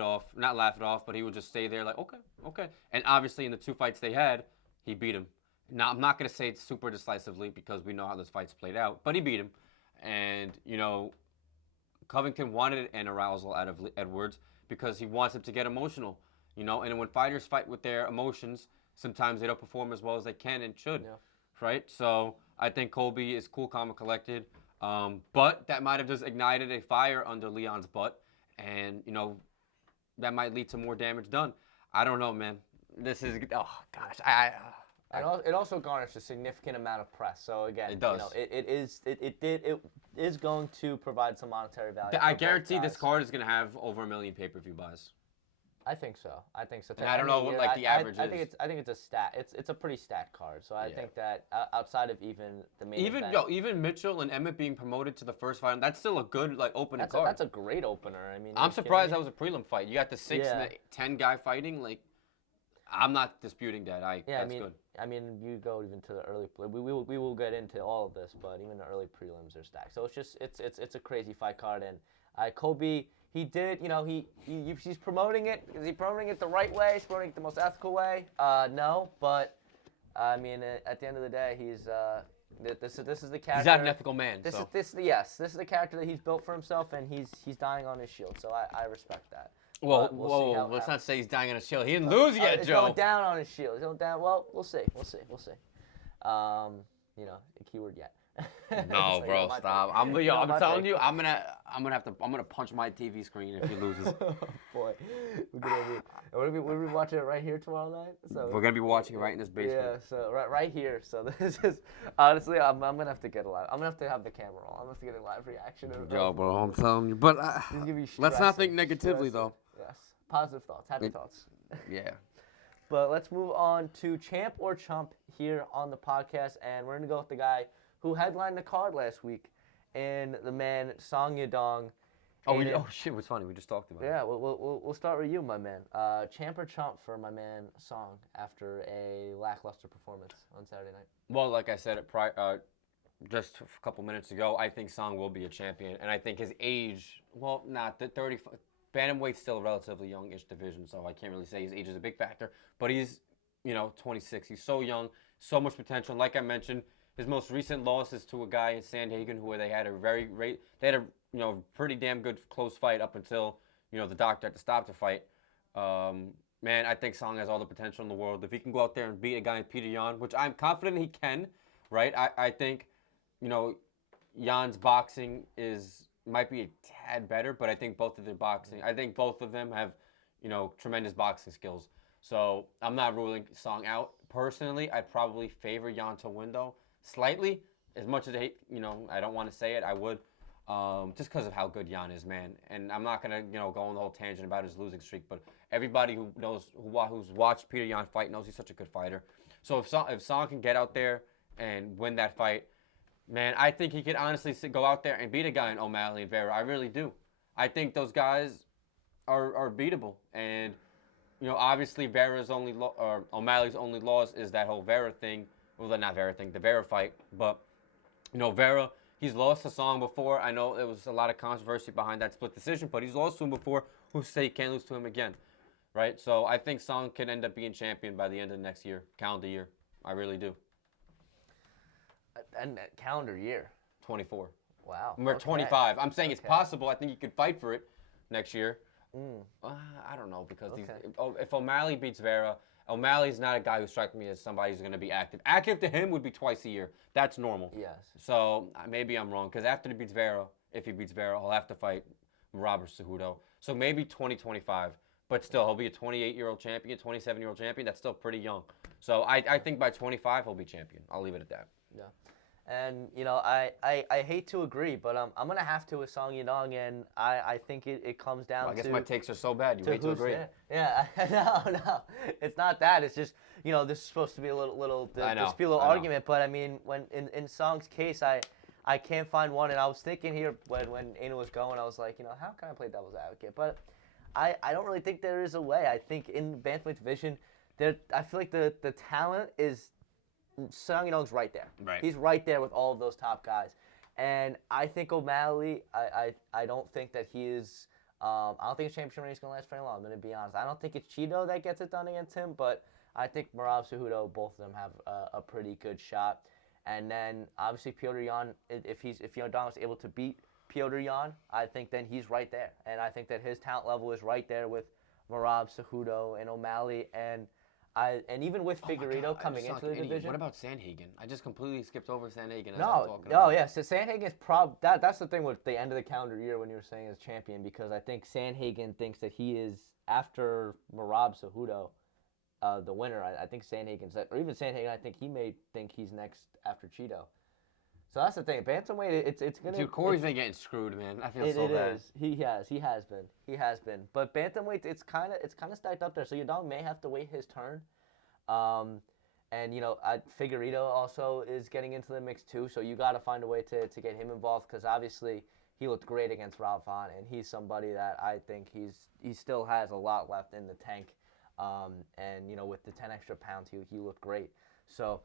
laugh it off, but he would just stay there like, okay. And obviously in the 2 fights they had, he beat him. Now, I'm not going to say it's super decisively because we know how those fights played out, but he beat him. And, Covington wanted an arousal out of Edwards because he wants him to get emotional, and when fighters fight with their emotions, sometimes they don't perform as well as they can and should, right? So I think Colby is cool, calm, and collected, but that might have just ignited a fire under Leon's butt. And, that might lead to more damage done. I don't know, man. this is oh gosh, It also garnished a significant amount of press. So again, It does. It is going to provide some monetary value. I for both guarantee this guys. card is gonna have over 1 million pay-per-view buys. I think so. And I don't know what like the average is. I think it's a stat. It's a pretty stacked card. So I think that outside of even the main event, Even Mitchell and Emmett being promoted to the first fight, that's still a good like opening card. That's a great opener. I mean, I'm surprised that was a prelim fight. You got the 6 and the 10 guy fighting. Like, I'm not disputing that. That's good. I mean, you go even to the early. We will get into all of this, but even the early prelims are stacked. So it's just it's a crazy fight card, and Kobe. He did, he's promoting it. Is he promoting it the right way? He's promoting it the most ethical way? No, but I mean, at the end of the day, he's this is the character. He's not an ethical man. This so. is the character that he's built for himself, and he's dying on his shield. So I respect that. Whoa, But we'll see how- let's not say he's dying on his shield. He didn't lose yet, He's Joe. going down on his shield. He's going down. Well, we'll see. Keyword yet. No, So, bro, my stop. pick. I'm My telling pick. you, I'm gonna punch my TV screen if he loses. Boy, we're gonna be watching it right here tomorrow night. So We're gonna be watching it right in this basement. yeah, so right here. So this is honestly, I'm gonna have to get a live. I'm gonna have to have the camera on. I'm gonna have to get a live reaction. Yo, bro, I'm telling you. But It's gonna be let's not stressing, think negatively, stressing. though. Yes, positive thoughts, happy thoughts. Yeah. But let's move on to Champ or Chump here on the podcast, and we're gonna go with the guy who headlined the card last week, and the man Song Yadong. Oh shit, what's funny? We just talked about it. Yeah, we'll start with you, my man. Champ or Chump for my man Song after a lackluster performance on Saturday night. Well, like I said, just a couple minutes ago, I think Song will be a champion, and I think his age, well, not the 30. Bantamweight's still a relatively youngish division, so I can't really say his age is a big factor. But he's, 26. He's so young, so much potential. And like I mentioned, his most recent loss is to a guy in Sandhagen who they had a pretty damn good close fight up until the doctor had to stop the fight. Man, I think Song has all the potential in the world. If he can go out there and beat a guy in Peter Yan, which I'm confident he can, right? I think, Yan's boxing might be a tad better, but I think both of them have, tremendous boxing skills. So I'm not ruling Song out. Personally, I'd probably favor Yan to win though, slightly. As much as I hate, I don't want to say it, I would, just because of how good Yan is, man. And I'm not gonna, go on the whole tangent about his losing streak, but everybody who's watched Peter Yan fight knows he's such a good fighter. So if Song can get out there and win that fight, man, I think he could honestly go out there and beat a guy in O'Malley and Vera. I really do. I think those guys are beatable. And, obviously O'Malley's only loss is that whole Vera thing. Well, not Vera thing, the Vera fight. But, Vera, he's lost to Song before. I know there was a lot of controversy behind that split decision, but he's lost to him before. Who's to say he can't lose to him again, right? So I think Song can end up being champion by the end of next year, calendar year. I really do. And calendar year. 24. Wow. We're 25. I'm saying it's Okay. possible. I think he could fight for it next year. I don't know because if O'Malley beats Vera, O'Malley's not a guy who strikes me as somebody who's going to be active. Active to him would be twice a year. That's normal. Yes. So maybe I'm wrong because after he beats Vera, if he beats Vera, he'll have to fight Robert Cejudo. So maybe 2025. But still, he'll be a 28-year-old champion, 27-year-old champion. That's still pretty young. So I think by 25, he'll be champion. I'll leave it at that. Yeah. And, I hate to agree, but I'm going to have to with Song Yadong, and I think it comes down to... I guess my takes are so bad. You hate to agree. Yeah, no. It's not that. It's just, this is supposed to be a little argument, but, I mean, when in Song's case, I can't find one, and I was thinking here when Anu was going, I was like, how can I play devil's advocate? But I don't really think there is a way. I think in the bantamweight division, I feel like the talent is... Song Yadong's right there. Right. He's right there with all of those top guys. And I think O'Malley, I don't think that he is, I don't think his championship reign is going to last very long, I'm going to be honest. I don't think it's Cheeto that gets it done against him, but I think Merab Cejudo, both of them have a pretty good shot. And then, obviously, Piotr Yan, if Yadong is able to beat Piotr Yan, I think then he's right there. And I think that his talent level is right there with Merab Cejudo and O'Malley, and even with Figueiredo coming into the division. What about Sandhagen? I just completely skipped over Sandhagen. No, yeah. So Sandhagen is that's the thing with the end of the calendar year when you were saying as champion, because I think Sandhagen thinks that he is, after Merab Cejudo, the winner. I think Sandhagen's, or even Sandhagen, I think he may think he's next after Cheeto. So that's the thing. Bantamweight, it's gonna. Dude, Corey's been getting screwed, man. I feel so bad. It is. He has been. But bantamweight, it's kind of stacked up there. So Yadong may have to wait his turn. And Figueiredo also is getting into the mix too. So you got to find a way to get him involved because obviously he looked great against Rob Font, and he's somebody that I think he still has a lot left in the tank. And with the 10 extra pounds, he looked great. So.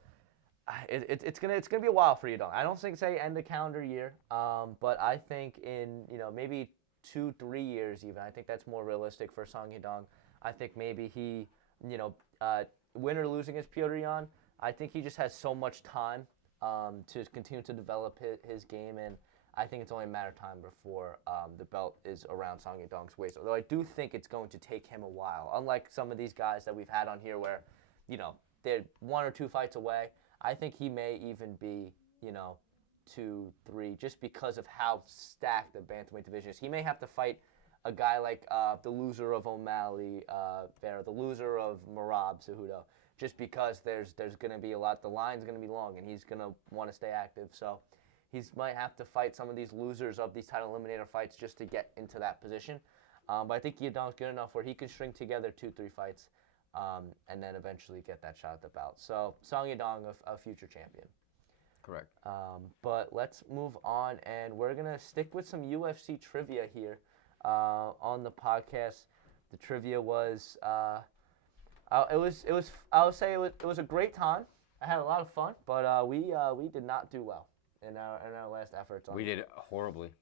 It's gonna be a while for Yadong. I don't think say end the calendar year, but I think in maybe 2-3 years even. I think that's more realistic for Song Yadong. I think maybe he win or losing against Petr Yan. I think he just has so much time to continue to develop his game, and I think it's only a matter of time before the belt is around Song Yadong's waist. Although I do think it's going to take him a while. Unlike some of these guys that we've had on here where they're 1 or 2 fights away. I think he may even be, 2, 3, just because of how stacked the bantamweight division is. He may have to fight a guy like the loser of O'Malley, the loser of Merab Cejudo, just because there's going to be a lot. The line's going to be long, and he's going to want to stay active. So he might have to fight some of these losers of these title eliminator fights just to get into that position. But I think Yadong's good enough where he can string together 2-3 fights. And then eventually get that shot at the belt. So Song Yadong, a future champion. Correct. But let's move on, and we're gonna stick with some UFC trivia here on the podcast. The trivia was, I was a great time. I had a lot of fun, but we did not do well in our last efforts. We did horribly.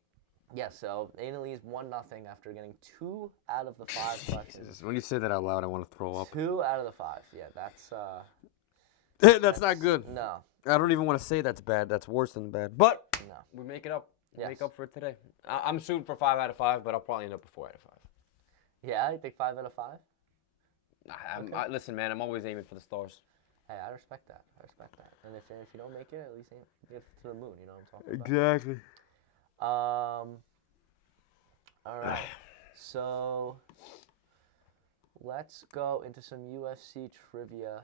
Yeah, so Annalie is 1-0 after getting 2 out of the 5 questions. When you say that out loud, I want to throw up. 2 out of the 5. Yeah, that's that's not good. No. I don't even want to say that's bad. That's worse than bad. But No. we make it up. Yes. Make up for it today. I'm shooting for 5 out of 5, but I'll probably end up with 4 out of 5. Yeah, you think 5 out of 5? Listen, man, I'm always aiming for the stars. Hey, I respect that. And if you don't make it, at least get to the moon. You know what I'm talking about? Exactly. All right. So let's go into some UFC trivia.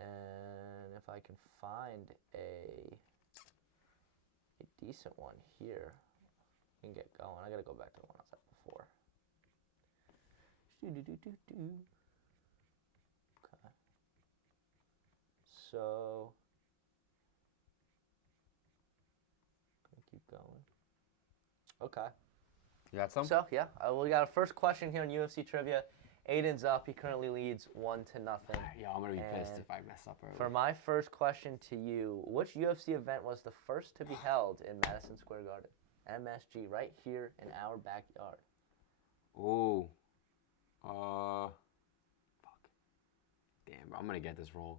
And if I can find a decent one here, we can get going. I gotta go back to the one I was at before. Okay. So. Keep going. Okay. You got some? So, yeah, we got a first question here on UFC Trivia. Aiden's up. He currently leads 1-0. Yeah, I'm going to be pissed if I mess up early. For my first question to you, which UFC event was the first to be held in Madison Square Garden? MSG, right here in our backyard. Ooh. Fuck. Damn, bro, I'm going to get this wrong.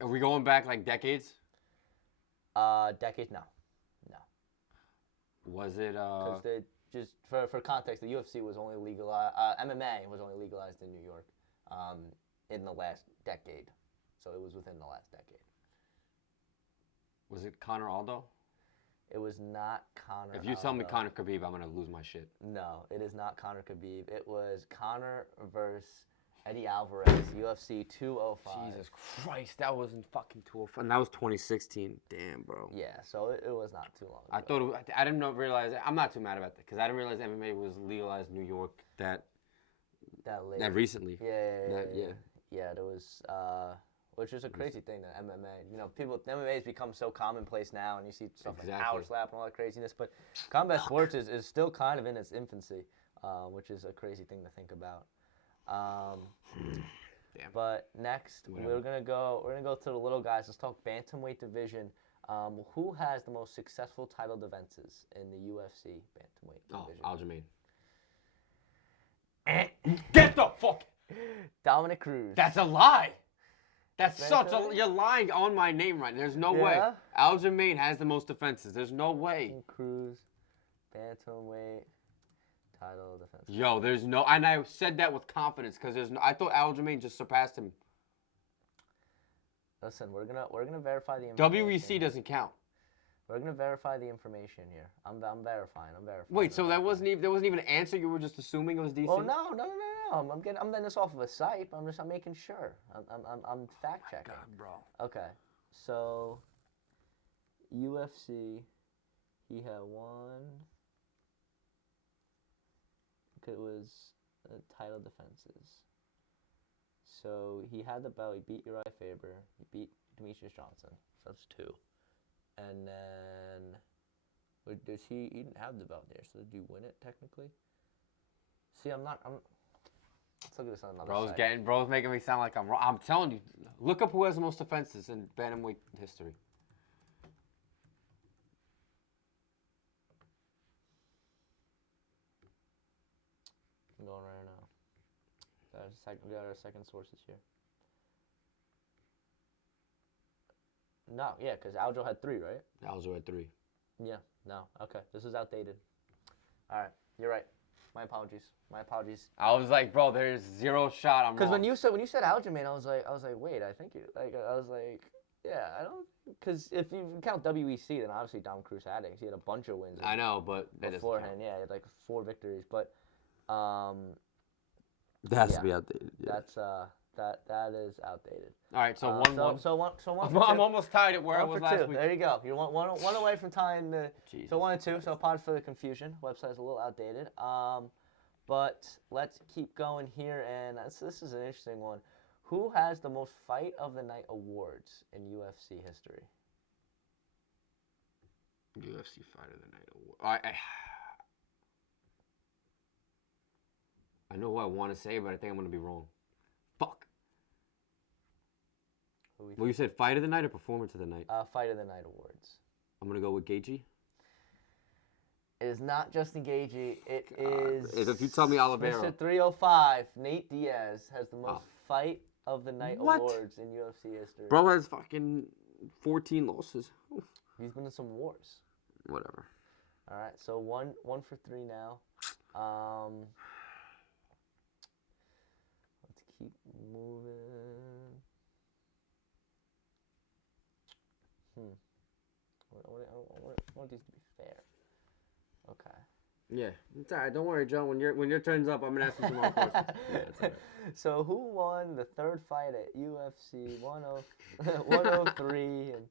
Are we going back like decades? Decades? No. Was it? Because just for context, the UFC was only legalized. MMA was only legalized in New York, in the last decade. So it was within the last decade. Was it Conor Aldo? It was not Conor. If you tell me Conor Khabib, I'm gonna lose my shit. No, it is not Conor Khabib. It was Conor versus Eddie Alvarez, UFC 205. Jesus Christ, that wasn't fucking 205. And that was 2016. Damn, bro. Yeah, so it was not too long ago. I thought I didn't realize. I'm not too mad about that because I didn't realize MMA was legalized in New York that recently. Yeah, there was, which is a crazy thing that MMA. MMA has become so commonplace now, and you see stuff like power slap and all that craziness. But combat sports is still kind of in its infancy, which is a crazy thing to think about. Damn. But next we're gonna go to the little guys. Let's talk bantamweight division. Who has the most successful title defenses in the UFC bantamweight division? Aljamain. Get the fuck. Dominic Cruz. That's a lie. That's you're lying on my name right now. There's no way. Aljamain has the most defenses. There's no way. Cruz, bantamweight. Title defense. Yo, there's no, and I said that with confidence because there's no. I thought Aljamain just surpassed him. Listen, we're gonna verify the information. WEC doesn't count. We're gonna verify the information here. I'm verifying. Wait, so there wasn't even an answer. You were just assuming it was DC. Well, no. I'm getting this off of a site. I'm making sure. I'm fact checking. God, bro. Okay, so UFC, he had one. It was title defenses. So he had the belt. He beat Uriah Faber. He beat Demetrius Johnson. So that's 2. And then, he didn't have the belt there. So did you win it technically? See, let's look at this on another side. Bro's making me sound like I'm wrong. I'm telling you, look up who has the most defenses in bantamweight history. I'm going right now. We got our second sources here. No, yeah, because Aljo had 3, right? Aljo had 3. Yeah, no. Okay, this is outdated. All right, you're right. My apologies. I was like, bro, there's 0 shot. I'm wrong. Because when you said Aljamain, I was like, wait, I think you like. I was like, yeah, I don't. Because if you count WEC, then obviously Dom Cruz had it. He had a bunch of wins. I know, but that beforehand, yeah, he had like 4 victories. But that has to be outdated. Yeah. That is outdated. All right, so 1-1. So one. I'm almost tied at where I was last 2. week. There you go. You're one away from tying the. Jesus so 1 and 2. Christ. So apart for the confusion, website's a little outdated. But let's keep going here, and this is an interesting one. Who has the most Fight of the Night awards in UFC history? UFC Fight of the Night award. I know who I want to say, but I think I'm going to be wrong. Fuck. Well, you said Fight of the Night or Performance of the Night? Fight of the Night awards. I'm going to go with Gaethje. It is not Justin Gaethje. It is. If you tell me Oliveira. Mr. 305, Nate Diaz has the most Fight of the Night awards in UFC history. Bro has fucking 14 losses. He's been in some wars. Whatever. All right, so one for 3 now. Let's keep moving. I want these to be fair. Okay. Yeah, it's all right. Don't worry, Joe. When your turn's up, I'm gonna ask you some more questions. Yeah, it's all right. So who won the 3rd fight at UFC 103 and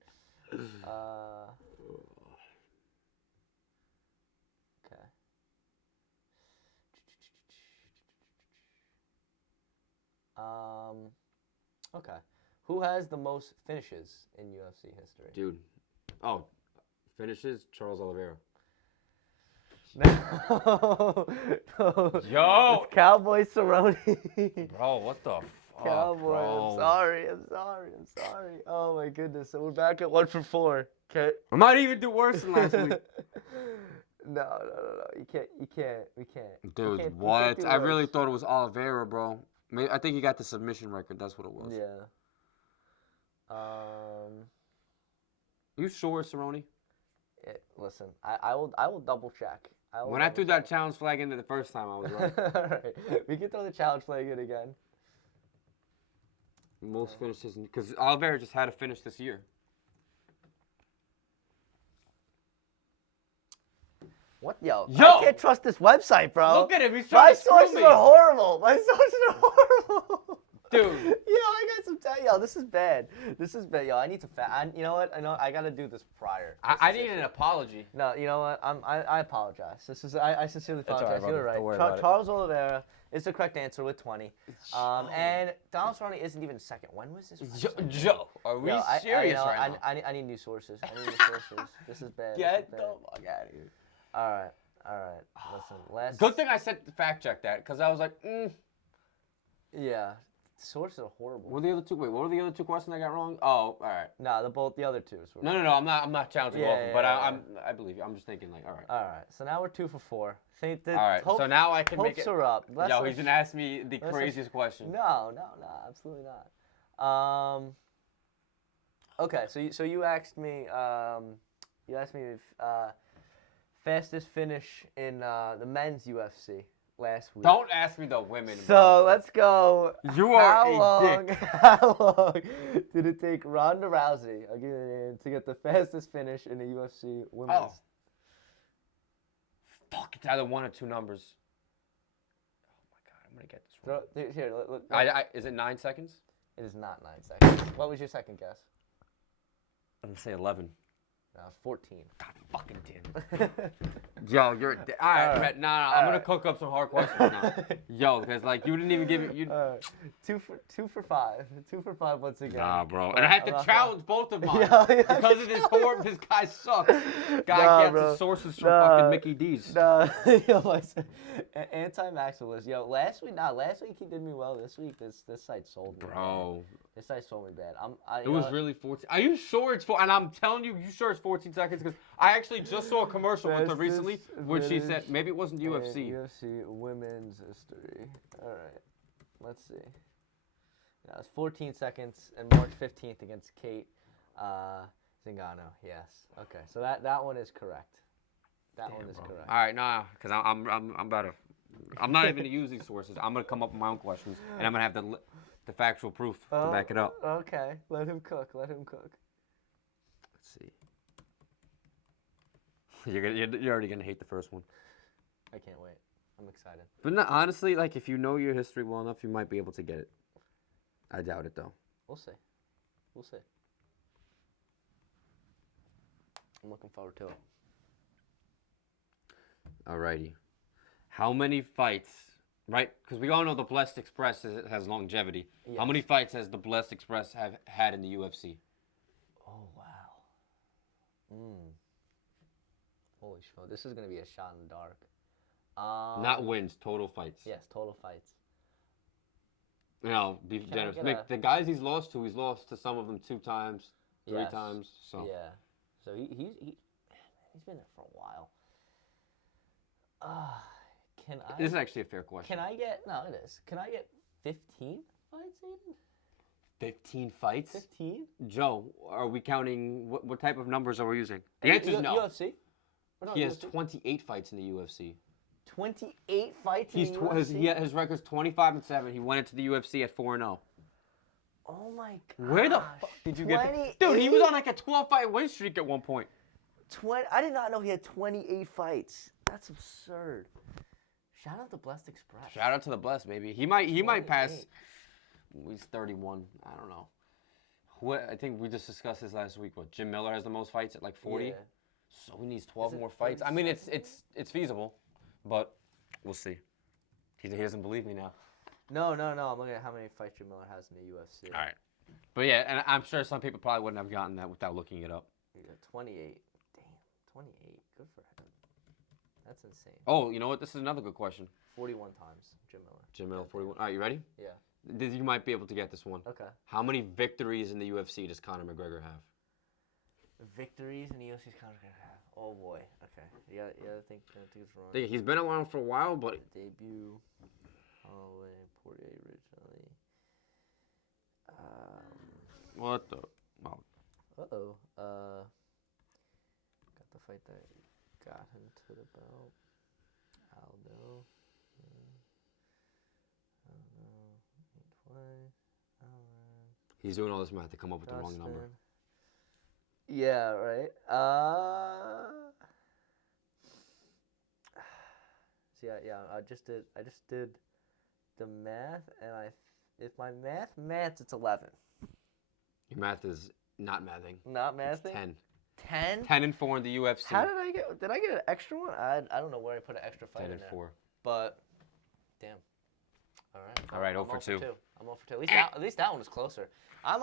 okay. Okay. Who has the most finishes in UFC history? Dude. Oh, finishes Charles Oliveira. No. Yo! It's Cowboy Cerrone. Bro, what the fuck, Cowboy, bro? I'm sorry. Oh my goodness. So we're back at 1 for 4. Okay. I might even do worse than last week. No. You can't. We can't. Dude, You can't what? do I really worse. thought it was Oliveira, bro. I think he got the submission record. That's what it was. Yeah. You sure, Cerrone? Listen, I will double check. When I threw that challenge flag in the first time, I was right. All right. We can throw the challenge flag in again. Most finishes, because Oliveira just had a finish this year. What? Yo, Yo! I can't trust this website, bro. Look at him. He's My trying to screw sources me. are horrible. Dude. Yo, I got some time. Yo, this is bad. Yo, I need to you know what? I gotta do this prior. I need an apology. No, you know what? I apologize. I sincerely all right, apologize. brother. You're right. Don't worry about it. Charles Oliveira is the correct answer with 20. And Donald Cerrone isn't even second. When was this? Joe, are we serious right now? I need new sources. This is bad. Get the fuck out of here. All right. Listen, last. Good thing I said fact check that, because I was like, Yeah. Sources are horrible. What were the other two? Wait, what were the other 2 questions I got wrong? Oh, all right. No, the other 2 were. No. I'm not challenging both of them, but I believe you. I'm just thinking like, all right. All right. So now we're 2 for 4. All right. So now I can make it. Hopes are up. Yo, he's gonna ask me the craziest question. No, absolutely not. Okay, so you asked me. You asked me if fastest finish in the men's UFC. last week. Don't ask me the women. So let's go. You are how a long, dick. How long did it take Ronda Rousey, I'll give you the name, to get the fastest finish in the UFC women's? Oh. Fuck, it's either 1 or 2 numbers. Oh my god, I'm gonna get this wrong. Here, look. Is it 9 seconds? It is not 9 seconds. What was your second guess? I'm gonna say 11. No, 14. God fucking damn it. Yo, you're a dick. All right, I'm gonna cook up some hard questions now. Yo, because like you didn't even give it. You. 2 for 5. 2 for 5 once again. Nah, bro. And I had to challenge both of mine Yeah, because of this guy sucks. Guy gets his sources from fucking Mickey D's. Nah, yo, anti-maximalist. Yo, last week he did me well. This week, this site sold me. Bro. This site sold me bad. It was really 14. Are you sure it's 4? And I'm telling you, sure it's 14 seconds? Because I actually just saw a commercial with her recently where she said, maybe it wasn't UFC. UFC women's history. All right. Let's see. That was 14 seconds and March 15th against Kate Zingano. Yes. Okay. So that one is correct. That one is correct. All right, nah, because I'm about to. I'm not even gonna use these sources. I'm gonna come up with my own questions, and I'm gonna have the factual proof to back it up. Okay. Let him cook. Let's see. You're already gonna hate the first one. I can't wait. I'm excited. But no, honestly, like if you know your history well enough, you might be able to get it. I doubt it though. We'll see. I'm looking forward to it. Alrighty. How many fights, right? Because we all know the Blessed Express has longevity. Yes. How many fights has the Blessed Express have had in the UFC? Oh, wow. Holy shit. This is going to be a shot in the dark. Not wins, total fights. Yes, total fights. You know, be generous. The guys he's lost to some of them 2 times, 3 times. So yeah, so he's been there for a while. This is actually a fair question. Can I get? No, it is. Can I get 15 fights, Aiden? 15 fights? 15? Joe, are we counting what type of numbers are we using? The answer is no. UFC. He has 28 fights in the UFC. 28 fights in the UFC? His record's 25-7. He went into the UFC at 4-0. Oh my god. Where the fuck did you get that? Dude, he was on like a 12-fight win streak at one point. I did not know he had 28 fights. That's absurd. Shout out to Blessed Express. Shout out to the Blessed, baby. He might pass. He's 31. I don't know. I think we just discussed this last week. What, Jim Miller has the most fights at like 40? Yeah. So he needs 12 more fights. I mean, it's feasible, but we'll see. He doesn't believe me now. No. I'm looking at how many fights Jim Miller has in the UFC. All right. But yeah, and I'm sure some people probably wouldn't have gotten that without looking it up. Yeah, 28. Damn, 28. Good for him. That's insane. Oh, you know what? This is another good question. 41 times, Jim Miller. 41. All right, you ready? Yeah. You might be able to get this one. Okay. How many victories in the UFC does Conor McGregor have? Victories in the UFC Conor McGregor have? Oh boy. Okay. You gotta think it's wrong. He's been around for a while, but Debut. Holloway, Poirier originally. What the? Oh. Uh-oh. Got the fight that got him to the belt. Aldo. He's doing all this math to come up with the wrong number. Yeah, right. So yeah. I just did the math, and if my maths, it's 11. Your math is not mathing. Not mathing. It's 10. 10? 10-4 in the UFC. How did I get? Did I get an extra one? I don't know where I put an extra fight in there. 10-4. But damn. All right. 0 for 2. I'm 0 for 2. At least that one was closer. I'm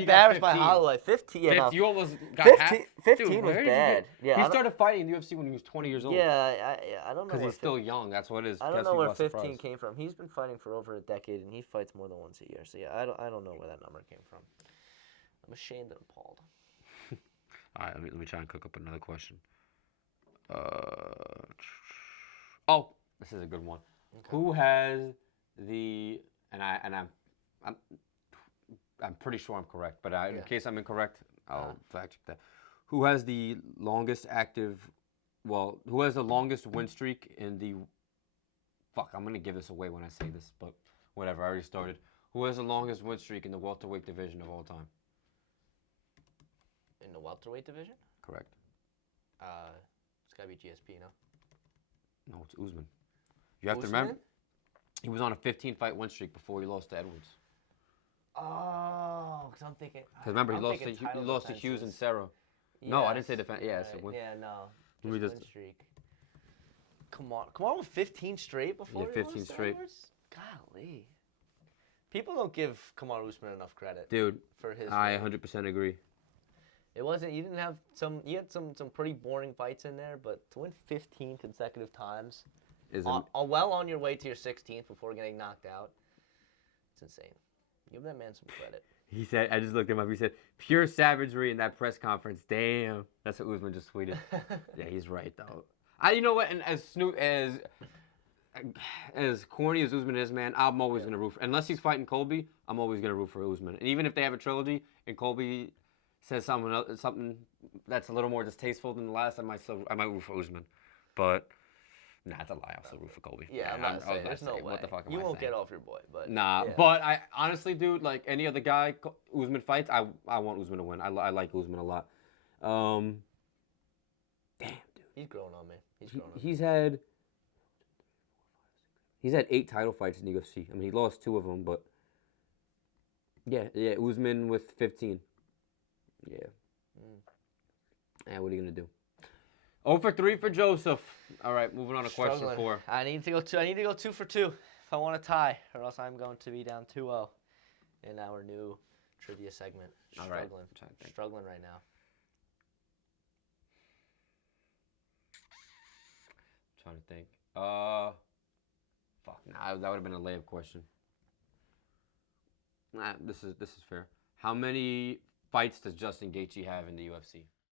embarrassed by Holloway. 15. Yeah, you almost got 15 was bad. Yeah, he started fighting in the UFC when he was 20 years old. Yeah, I don't know. Because he's still young. That's what it is. I don't know where 15 came from. He's been fighting for over a decade, and he fights more than once a year. So yeah, I don't know where that number came from. I'm ashamed and appalled. All right, let me try and cook up another question. Oh, this is a good one. Okay. Who has the I'm pretty sure I'm correct, but in case I'm incorrect, I'll fact check that. Who has the longest win streak in the I'm gonna give this away when I say this, but whatever. I already started. Who has the longest win streak in the welterweight division of all time? In the welterweight division? Correct. It's gotta be GSP, no? No, it's Usman. You have to remember, he was on a 15-fight win streak before he lost to Edwards. Oh, because I'm thinking. Because remember, he lost to Hughes and Serra. Yes, No, I didn't say defense. Yeah, right. so Yeah, no. Let me Just just- win streak. Come on, with 15 straight before. Yeah, he 15 lost to straight. Edwards? Golly. People don't give Kamar Usman enough credit. Dude, for his. I 100% agree. It wasn't. You didn't have some. You had some pretty boring fights in there, but to win 15 consecutive times, well on your way to your 16th before getting knocked out, it's insane. Give that man some credit. He said, I just looked him up. He said, pure savagery in that press conference. Damn, that's what Usman just tweeted. Yeah, he's right though. You know what? And as corny as Usman is, man, I'm always gonna root for. Unless he's fighting Colby, I'm always gonna root for Usman. And even if they have a trilogy and Colby says something that's a little more distasteful than the last, I might root for Usman. But nah, it's a lie. I'll still root for Colby. Yeah, I'm not saying. There's no way. What the fuck am you I won't saying? get off your boy, but nah. yeah. But I honestly, dude, like any other guy, Usman fights, I want Usman to win. I like Usman a lot. Damn, dude. He's grown on me. He's grown on me. He's had 8 title fights in the UFC. I mean, he lost 2 of them, but yeah, Usman with 15. Yeah. What are you gonna do? 0 for 3 for Joseph. All right, moving on to question 4. I need to go 2 for 2 if I want to tie, or else I'm going to be down 2-0 in our new trivia segment. All right. Struggling right now. Trying to think. Fuck. Nah, that would have been a layup question. Nah, this is fair. How many fights does Justin Gaethje have in the UFC?